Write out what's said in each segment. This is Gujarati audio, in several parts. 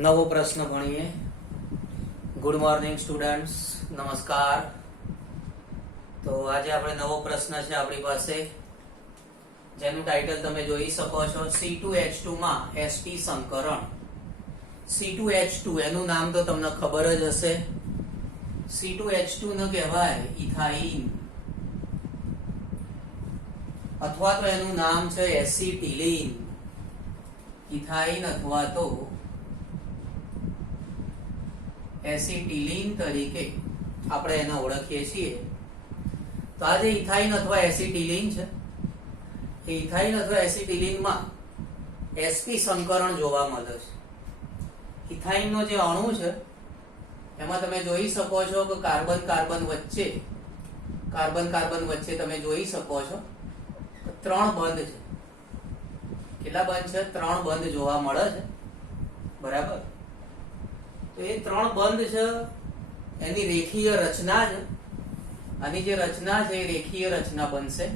નવો પ્રશ્ન ભણીએ. ગુડ મોર્નિંગ સ્ટુડન્ટ્સ, નમસ્કાર. તો આજે આપણે નવો પ્રશ્ન છે આપણી પાસે, જેનું ટાઇટલ તમે જોઈ શકો છો, C2H2 માં sp સંકરણ. C2H2 એનું નામ તો તમને ખબર જ હશે. C2H2 ને કહેવાય ઇથાઇન, અથવા તો એનું નામ છે એસિટિલીન. ઇથાઇન અથવા તો એસિટિલીન તરીકે આપણે એને ઓળખીએ છીએ. તો આ જે ઇથાઇન અથવા એસિટિલીન છે, એ ઇથાઇન અથવા એસિટિલીનમાં sp સંકરણ જોવા મળે છે. ઇથાઇનનો જે અણુ છે એમાં તમે જોઈ શકો છો કે કાર્બન કાર્બન વચ્ચે તમે જોઈ શકો છો કે 3 બંધ છે. કેટલા બંધ છે? 3 બંધ જોવા મળે છે. બરાબર. તો એ 3 બંધ છે એની રેખીય રચના છે. આની જે રચના છે એ રેખીય રચના બનશે.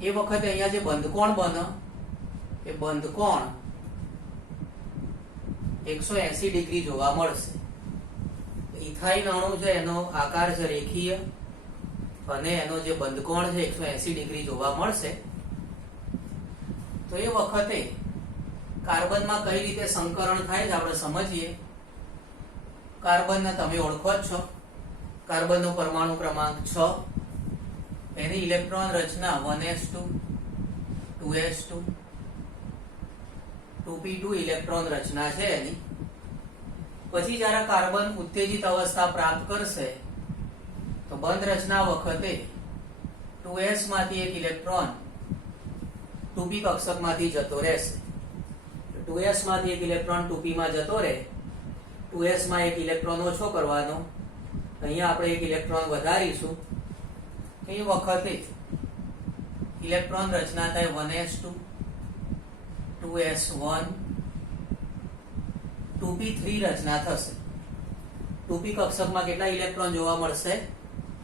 એ વખતે અહીંયા જે બંધકોણ બને એ બંધકોણ 180 ડિગ્રી જોવા મળશે. ઇથાઇન અણુ છે એનો આકાર છે રેખીય, અને એનો જે બંધકોણ છે 180 ડિગ્રી જોવા મળશે. તો એ વખતે કાર્બનમાં કઈ રીતે સંકરણ થાય છે આપણે સમજીએ. કાર્બનને તમે ઓળખો જ છો. કાર્બનનો પરમાણુ ક્રમાંક 6, એની ઇલેક્ટ્રોન રચના 1s2 2s2 2p2 ઇલેક્ટ્રોન રચના છે એની. પછી જ્યારે કાર્બન ઉત્તેજિત અવસ્થા પ્રાપ્ત કરશે તો બંધ રચના વખતે 2s માંથી એક ઇલેક્ટ્રોન 2p કક્ષકમાંથી જતો રહેશે. 2s માંથી એક ઇલેક્ટ્રોન 2p માં જતો રહે. 2s માં એક ઇલેક્ટ્રોન ઓછો કરવાનો, અહીંયા આપણે એક ઇલેક્ટ્રોન વધારીશું. એ વખતે ઇલેક્ટ્રોન રચના થાય 1s2 2s1 2p3 રચના થશે. 2p કક્ષકમાં કેટલા ઇલેક્ટ્રોન જોવા મળશે?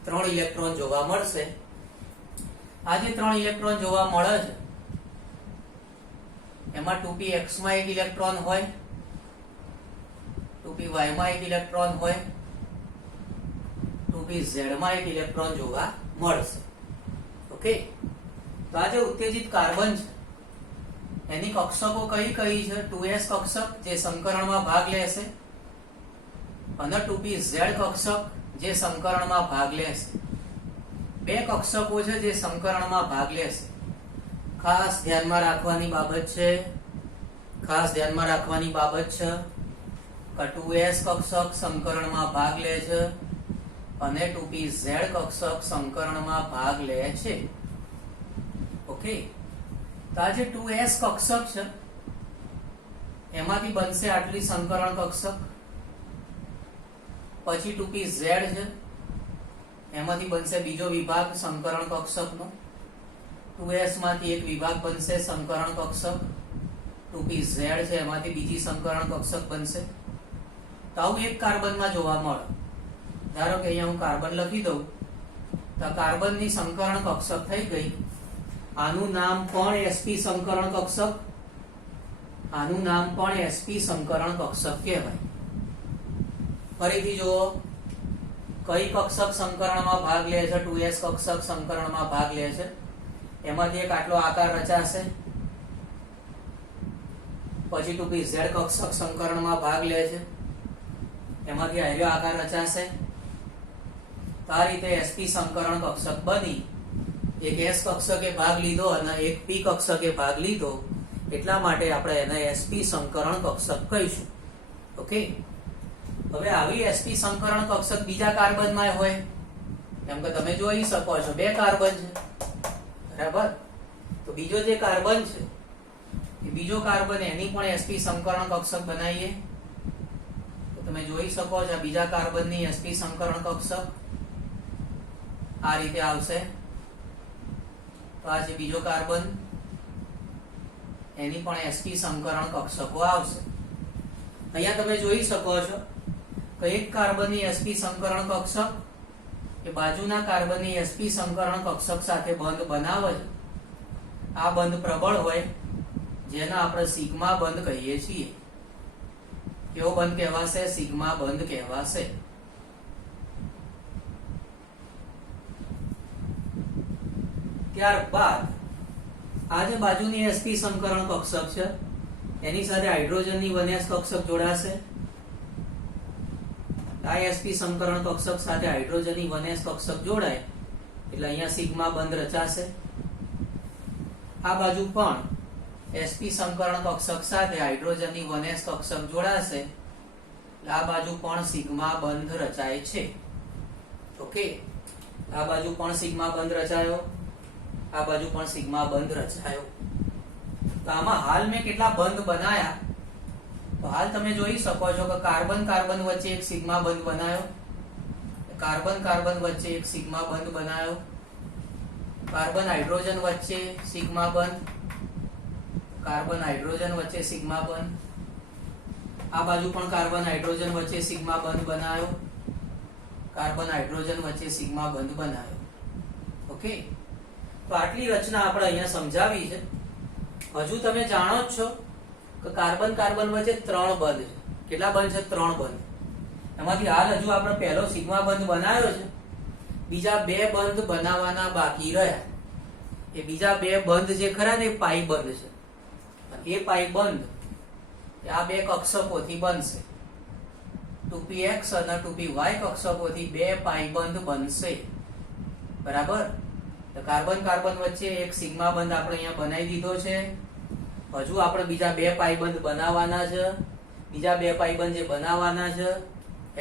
3 ઇલેક્ટ્રોન જોવા મળશે. આ જે 3 ઇલેક્ટ્રોન જોવા મળે છે એમાં 2px માં એક ઇલેક્ટ્રોન હોય, 2py માં એક ઇલેક્ટ્રોન હોય, 2pz માં એક ઇલેક્ટ્રોન જોવા મળશે. ઓકે. તો આ જે ઉત્તેજિત કાર્બન છે એની કક્ષકો કઈ કઈ છે? 2s કક્ષક જે સંકરણમાં ભાગ લેશે, અને 2pz કક્ષક જે સંકરણમાં ભાગ લેશે. 2 કક્ષકો છે જે સંકરણમાં ભાગ લેશે. ખાસ ધ્યાનમાં રાખવાની બાબત છે કે 2s કક્ષક સંકરણમાં ભાગ લે છે અને 2pz કક્ષક સંકરણમાં ભાગ લે છે. ઓકે. તો આ જે 2s કક્ષક છે એમાંથી બનશે આટલી સંકરણ કક્ષક. પછી 2pz છે એમાંથી બનશે બીજો વિભાગ સંકરણ કક્ષકનો. 2s માંથી એક વિભાગ બનશે સંકરણ કક્ષક. 2pz છે એમાંથી બીજી સંકરણ કક્ષક બનશે. તો આવું એક કાર્બનમાં જોવા મળે. ધારો કે અહીંયા હું કાર્બન લખી દઉં તો કાર્બનની સંકરણ કક્ષક થઈ ગઈ. આનું નામ પણ sp સંકરણ કક્ષક, આનું નામ પણ sp સંકરણ કક્ષક કહેવાય. ફરીથી જુઓ, કઈ કક્ષક સંકરણમાં ભાગ લે છે? 2s કક્ષક સંકરણમાં ભાગ લે છે. એમાંથી એક આટલો આકાર રચાશે. પછી 2pz કક્ષક સંકરણમાં ભાગ લે છે, એમાંથી આટલો આકાર રચાશે. આ રીતે sp સંકરણ કક્ષક બની. એક s કક્ષકે ભાગ લીધો અને એક p કક્ષકે ભાગ લીધો, એટલા માટે આપણે એને sp સંકરણ કક્ષક કહીશું. ઓકે. હવે આવી sp સંકરણ કક્ષક બીજા કાર્બનમાં હોય, કેમ કે તમે જોઈ શકો છો 2 કાર્બન છે. બરાબર. તો બીજો જે કાર્બન છે એ બીજો કાર્બન એની પણ sp સંકરણ કક્ષક બનાવીએ. તો તમે જોઈ શકો છો બીજા કાર્બનની sp સંકરણ કક્ષક આ રીતે આવશે. તો આ જે બીજો કાર્બન એની પણ sp સંકરણ કક્ષકો આવશે. અહીંયા તમે જોઈ શકો છો કે એક કાર્બનની sp સંકરણ કક્ષક એ બાજુના કાર્બનની sp સંકરણ કક્ષક સાથે બંધ બનાવે છે. આ બંધ પ્રબળ હોય, જેને આપણે સિગ્મા બંધ કહીએ છીએ. કેવો બંધ કહેવાશે? સિગ્મા બંધ કહેવાશે. ત્યારબાદ આ જે બાજુની sp સંકરણ કક્ષક છે એની સાથે હાઇડ્રોજનની 1s કક્ષક જોડાશે. આ sp સંકરણ કક્ષક સાથે હાઇડ્રોજનની 1s કક્ષક જોડાય એટલે અહીંયા સિગ્મા બંધ રચાશે. આ બાજુ પણ sp સંકરણ કક્ષક સાથે હાઇડ્રોજનની 1s કક્ષક જોડાશે એટલે આ બાજુ પણ સિગ્મા બંધ રચાય છે. ઓકે, આ બાજુ પણ સિગ્મા બંધ રચાયો, આ બાજુ પણ સિગ્મા બંધ રચાયો. તો આમાં હાલ મેં કેટલા બંધ બનાયા? તો હાલ તમે જોઈ શકો છો કે કાર્બન કાર્બન વચ્ચે એક સિગ્મા બંધ બનાયો, કાર્બન કાર્બન વચ્ચે એક સિગ્મા બંધ બનાયો, કાર્બન હાઇડ્રોજન વચ્ચે સિગ્મા બંધ, કાર્બન હાઇડ્રોજન વચ્ચે સિગ્મા બંધ, આ બાજુ પણ કાર્બન હાઇડ્રોજન વચ્ચે સિગ્મા બંધ બનાયો, કાર્બન હાઇડ્રોજન વચ્ચે સિગ્મા બંધ બનાયો. ઓકે, તો આટલી રચના આપણે અહીંયા સમજાવી છે. હજુ તમે જાણો જ છો કે કાર્બન કાર્બન વચ્ચે 3 બંધ છે. કેટલા બંધ છે? 3 બંધ. એમાંથી હાલ હજુ આપણે પહેલો સિગ્મા બંધ બનાવ્યો છે, બીજા 2 બંધ બનાવવાના બાકી રહ્યા. એ બીજા 2 બંધ જે ખરા ને એ પાઈ બંધ છે. એ પાઈ બંધ આ 2 કક્ષકોથી બનશે. 2px અને 2py કક્ષકોથી 2 પાઈ બંધ બનશે. બરાબર? તો કાર્બન કાર્બન વચ્ચે એક સિગ્મા બંધ આપણે અહીંયા બનાવી દીધો છે. હજુ આપણે બીજા 2 પાઈ બંધ બનાવવાના છે. બીજા 2 પાઈ બંધ જે બનાવવાના છે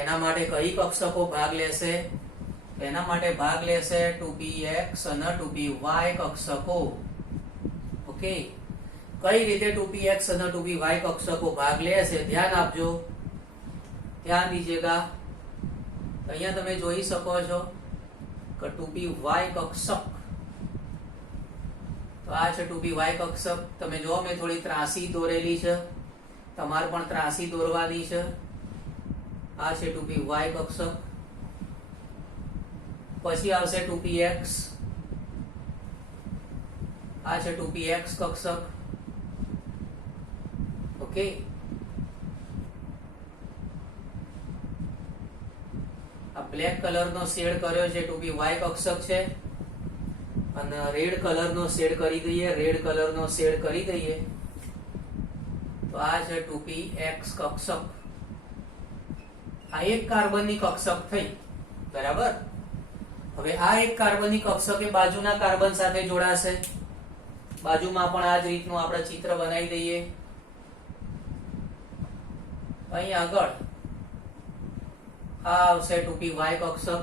એના માટે કઈ કક્ષકો ભાગ લેશે? એના માટે ભાગ લેશે 2px અને 2py કક્ષકો. ઓકે, કઈ રીતે 2px અને 2py કક્ષકો ભાગ લેશે ધ્યાન આપજો, ધ્યાન દીજેગા. અહીંયા તમે જોઈ શકો છો કે 2py કક્ષક, તો આ છે 2py કક્ષક. તમે જો મેં થોડી ત્રાસી દોરેલી છે, તમારે પણ ત્રાસી દોરવાની છે. આ છે 2py કક્ષક. પછી આવશે 2px, આ છે 2px કક્ષક. ઓકે, આ બ્લેક કલરનો શેડ કર્યો છે 2py કક્ષક છે, અને રેડ કલરનો શેડ કરી દઈએ, રેડ કલરનો શેડ કરી દઈએ તો આ છે 2px કક્ષક. આ એક કાર્બનની કક્ષક થઈ. બરાબર? હવે આ એક કાર્બનની કક્ષક એ બાજુના કાર્બન સાથે જોડાશે. બાજુમાં પણ આ જ રીતનું આપણે ચિત્ર બનાવી દઈએ. અહીં આગળ આ આવશે 2py કક્ષક.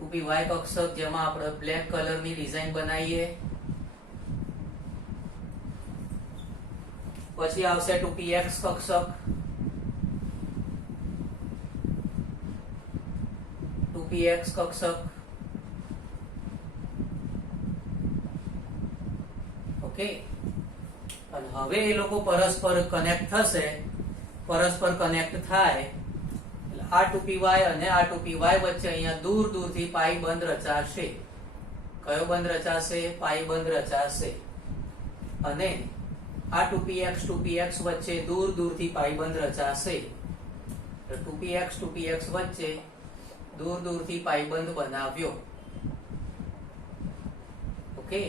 2py કક્ષક જેમાં આપણે બ્લેક કલરની ડિઝાઇન બનાવીએ. પછી આવશે 2px કક્ષક. 2px કક્ષક. ઓકે, અને હવે એ લોકો પરસ્પર કનેક્ટ થશે. પરસ્પર કનેક્ટ થાય એટલે આ 2py અને આ 2py વચ્ચે અહીંયા દૂર દૂરથી પાઈ બંધ રચાશે. કયો બંધ રચાશે? પાઈ બંધ રચાશે. અને આ 2px વચ્ચે દૂર દૂરથી પાઈ બંધ રચાશે. 2px વચ્ચે દૂર દૂરથી પાઈ બંધ બનાવ્યો. ઓકે,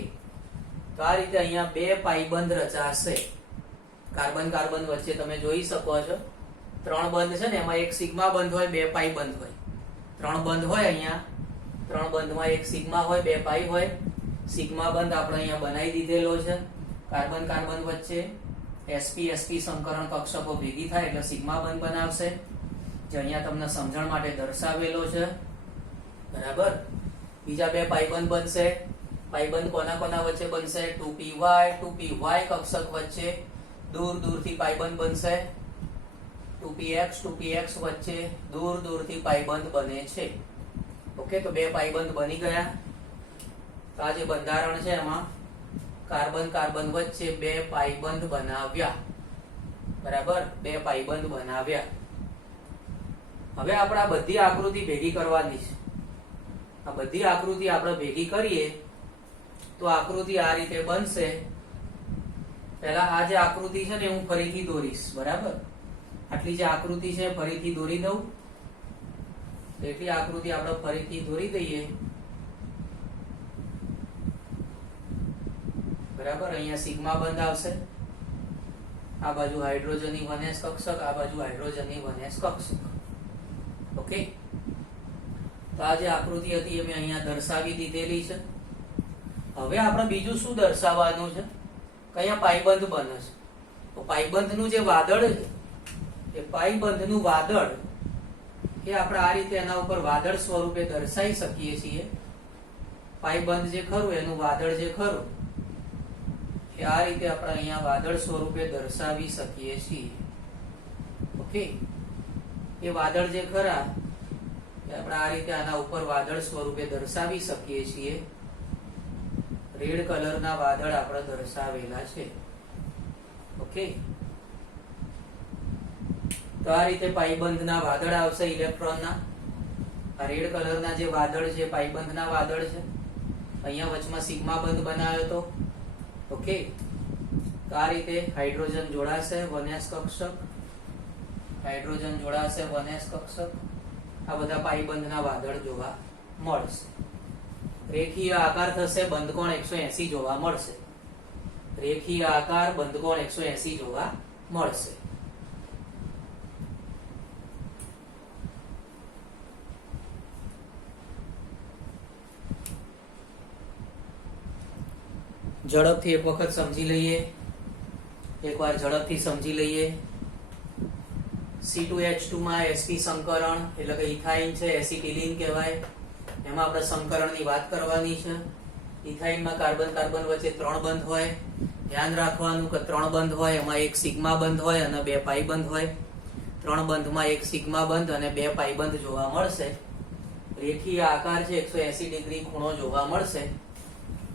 તો આ રીતે અહીંયા 2 પાઈ બંધ રચાશે. કાર્બન કાર્બન વચ્ચે તમે જોઈ શકો છો 3 બંધ છે ને, એમાં એક સિગ્મા બંધ હોય, 2 પાઈ બંધ હોય. 3 બંધ હોય અહીંયા, 3 બંધમાં એક સિગ્મા હોય, 2 પાઈ હોય. સિગ્મા બંધ આપણે અહીંયા બનાવી દીધેલો છે. કાર્બન કાર્બન વચ્ચે sp સંકરણ કક્ષકો ભેગી થાય એટલે સિગ્મા બંધ બનાવશે, જે અહીંયા તમને સમજણ માટે દર્શાવેલો છે. બરાબર? બીજા 2 પાઈ બંધ બનશે. પાઈ બંધ કોના કોના વચ્ચે બનશે? 2py કક્ષક વચ્ચે દૂર દૂરથી પાઈ બંધ બનશે. 2px વચ્ચે દૂર દૂરથી પાઈ બંધ બને છે. ઓકે, તો 2 પાઈ બંધ બની ગયા. તો આ જે બંધારણ છે એમાં કાર્બન કાર્બન વચ્ચે 2 પાઈ બંધ બનાવ્યા. બરાબર? 2 પાઈ બંધ બનાવ્યા. હવે આપણે આ બધી આકૃતિ ભેગી કરવાની છે. આ બધી આકૃતિ આપણે ભેગી કરીએ તો આકૃતિ આ રીતે બનશે. પહેલા આ જે આકૃતિ છે ને હું ફરીથી દોરીશ, બરાબર? આટલી જે આકૃતિ છે ફરીથી દોરી દઉં. એટલી આકૃતિ આપણે ફરીથી દોરી દઈએ, બરાબર? અહીંયા સિગ્મા બંધ આવશે, આ બાજુ હાઇડ્રોજનની 1s કક્ષક, આ બાજુ હાઇડ્રોજનની 1s કક્ષક. ઓકે, તો આ જે આકૃતિ હતી એ મેં અહીંયા દર્શાવી દીધેલી છે. હવે આપણે બીજું શું દર્શાવવાનું છે? કયા પાઈબંધ બને છે? તો પાઈબંધનું જે વાદળ છે, એ પાઈબંધનું વાદળ એ આપણે આ રીતે એના ઉપર વાદળ સ્વરૂપે દર્શાવી શકીએ છીએ. પાઈબંધ જે ખરું એનું વાદળ જે ખરું એ આ રીતે આપણે અહીંયા વાદળ સ્વરૂપે દર્શાવી શકીએ છીએ. ઓકે, એ વાદળ જે ખરા એ આપણે આ રીતે આના ઉપર વાદળ સ્વરૂપે દર્શાવી શકીએ છીએ. રેડ કલરના વાદળ આપણે દર્શાવેલા છે. ઓકે, તો આ રીતે પાઈબંધના વાદળ આવશે ઇલેક્ટ્રોનના. આ રેડ કલરના જે વાદળ છે પાઈબંધના વાદળ છે. અહીંયા વચમાં સિગ્મા બંધ બનાવ્યો તો. ઓકે, તો આ રીતે હાઇડ્રોજન જોડાશે 1s કક્ષક, હાઇડ્રોજન જોડાશે 1s કક્ષક. આ બધા પાઈબંધના વાદળ જોવા મળશે. રેખીય આકાર થશે, બંધકોણ 180 જોવા મળશે. રેખીય આકાર, બંધકોણ 180 જોવા મળશે. ઝડપથી એક વખત સમજી લઈએ, એકવાર ઝડપથી સમજી લઈએ. C2H2 માં sp સંકરણ એટલે કે ઇથાઇન છે, એસિટિલિન કહેવાય. એમાં આપણે સંકરણની વાત કરવાની છે. ઇથાઇનમાં કાર્બન કાર્બન વચ્ચે 3 બંધ હોય. ધ્યાન રાખવાનું કે 3 બંધ હોય એમાં એક સિગ્મા બંધ હોય અને 2 પાઈ બંધ હોય. 3 બંધમાં એક સિગ્મા બંધ અને 2 પાઈ બંધ જોવા મળશે. રેખીય આકાર છે, 180 ડિગ્રી ખૂણો જોવા મળશે.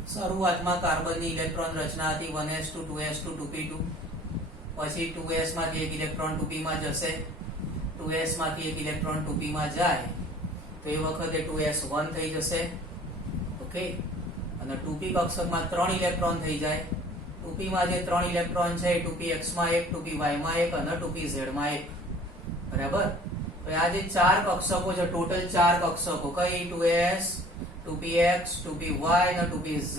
શરૂઆતમાં કાર્બનની ઇલેક્ટ્રોન રચના હતી 1s2 2s2 2p2. પછી 2s માંથી એક ઇલેક્ટ્રોન 2p માં જશે. 2s માંથી એક ઇલેક્ટ્રોન 2p માં જાય તો એ વખતે 2s1 થઈ જશે. ઓકે, અને 2p કક્ષકમાં 3 ઇલેક્ટ્રોન થઈ જાય. 2p માં જે 3 ઇલેક્ટ્રોન છે એ 2px માં 1, 2py માં 1 અને 2pz માં 1. બરાબર? તો આ જે 4 કક્ષકો છે, ટોટલ 4 કક્ષકો કઈ 2s 2px 2py અને 2pz,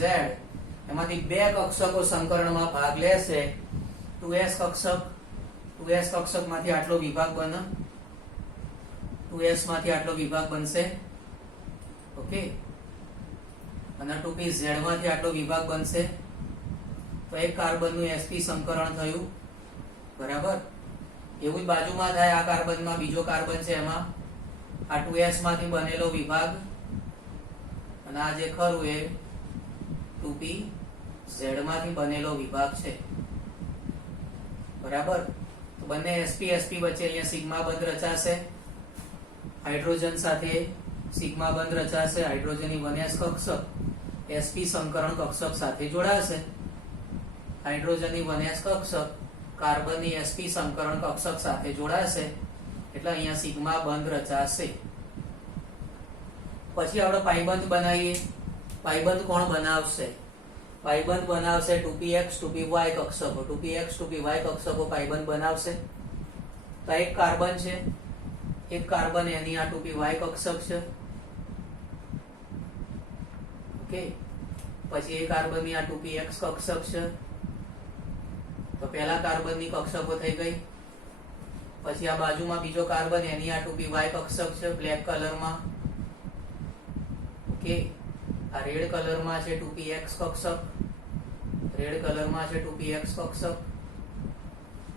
એમાંથી 2 કક્ષકો સંકરણમાં ભાગ લેશે. 2s કક્ષક માંથી આટલો વિભાગ બને, 2s માંથી આટલો વિભાગ બનશે. ઓકે, અને 2pz માંથી આટલો વિભાગ બનશે. તો એક કાર્બનનું sp સંકરણ થયું. બરાબર? એવું જ બાજુમાં થાય, આ કાર્બનમાં બીજો કાર્બન છે એમાં આ 2s માંથી બનેલો વિભાગ અને આ જે ખરું એ 2pz માંથી બનેલો વિભાગ છે. બરાબર? તો બંને sp sp વચ્ચે અહીંયા સિગ્મા બંધ રચાશે. હાઇડ્રોજન સાથે સિગ્મા બંધ રચાશે. હાઇડ્રોજનની 1s કક્ષક sp સંકરણ કક્ષક સાથે જોડાશે. હાઇડ્રોજનની 1s કક્ષક કાર્બનની sp સંકરણ કક્ષક સાથે જોડાશે એટલે અહીંયા સિગ્મા બંધ રચાશે. પછી આપણે પાઈબંધ બનાવીએ. પાઈબંધ કોણ બનાવશે? પાઈબંધ બનાવશે 2px 2py કક્ષકો. 2px 2py કક્ષકો પાઈબંધ બનાવશે. તો એક કાર્બન છે, એક કાર્બન એની આ 2py કક્ષક છે. ઓકે, પછી એક કાર્બનની આ 2px કક્ષક છે. તો પહેલા કાર્બનની કક્ષકો થઈ ગઈ. પછી આ બાજુમાં બીજો કાર્બન એની આ 2py કક્ષક છે બ્લેક કલરમાં. ઓકે, આ રેડ કલરમાં છે 2px કક્ષક. રેડ કલરમાં છે 2px કક્ષક.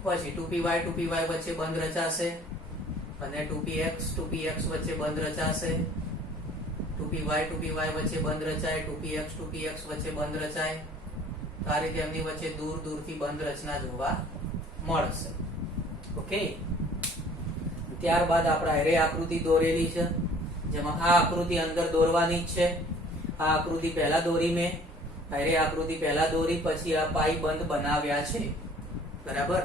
પછી 2py 2py વચ્ચે બંધ રચાશે અને 2px 2px વચ્ચે બંધ રચાશે. 2py 2py વચ્ચે બંધ રચાય, 2px 2px વચ્ચે બંધ રચાય. આ રીતે એમની વચ્ચે દૂર દૂરથી બંધ રચના જોવા મળશે. ઓકે, ત્યારબાદ આપણે હારે આકૃતિ દોરેલી છે જેમાં આ આકૃતિ અંદર દોરવાની જ છે. આ આકૃતિ પહેલા દોરી મેં, હારે આકૃતિ પહેલા દોરી, પછી આ પાઈ બંધ બનાવ્યા છે. બરાબર?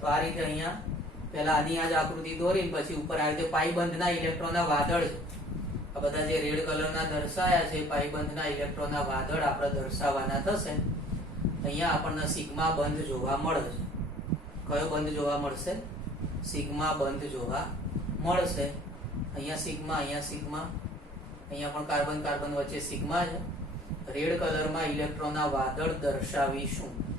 તો આ રીતે અહીંયા પહેલા આની આ જ આકૃતિ દોરી પછી ઉપર આ રીતે પાઈ બંધના ઇલેક્ટ્રોનના વાદળ, આ બધા જે રેડ કલરના દર્શાયા છે પાઈ બંધના ઇલેક્ટ્રોનના વાદળ આપણે દર્શાવવાના થશે. અહીંયા આપણને સિગ્મા બંધ જોવા મળે છે. કયો બંધ જોવા મળશે? સિગ્મા બંધ જોવા મળશે. અહીંયા સિગ્મા, અહીંયા સિગ્મા, અહીંયા પણ કાર્બન કાર્બન વચ્ચે સિગ્મા છે. રેડ કલરમાં ઇલેક્ટ્રોનના વાદળ દર્શાવીશું.